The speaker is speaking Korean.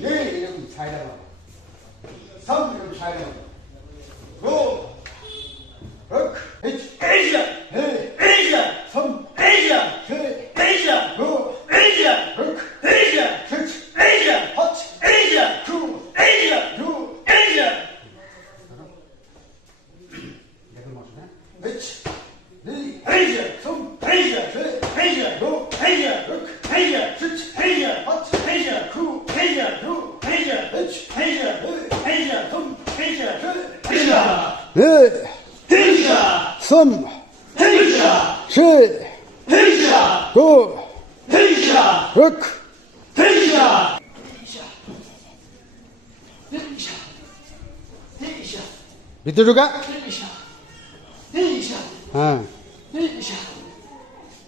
네, 여기 사이다가. 3, 여기 사이다가. 고! 럭! 에이지야! 에이지야! 3, 에이지야! 4, 에이지야! 고! 에이지야! 럭! 에이지야! 7, 에이지야! 8, 에이지야! 9, 에이지야! 6, 에이지야! 에이지! 네, 에이지야! 3, 에이지야! 4, 에이지야! 고! 에이지야! 럭! 에이지야! 7, 에이지야! 8, 에이지야! 9, 에이지야! 6, 에이지야! 에이지야! 3, 에이지야! 4, 에이지야! 네, 헤이샤! 3, 헤이샤! 4, 헤이샤! 5, 헤이샤! 6. 헤이샤! 헤이샤! 헤이샤! 밑으로 가. 헤이샤! 헤이샤! 어.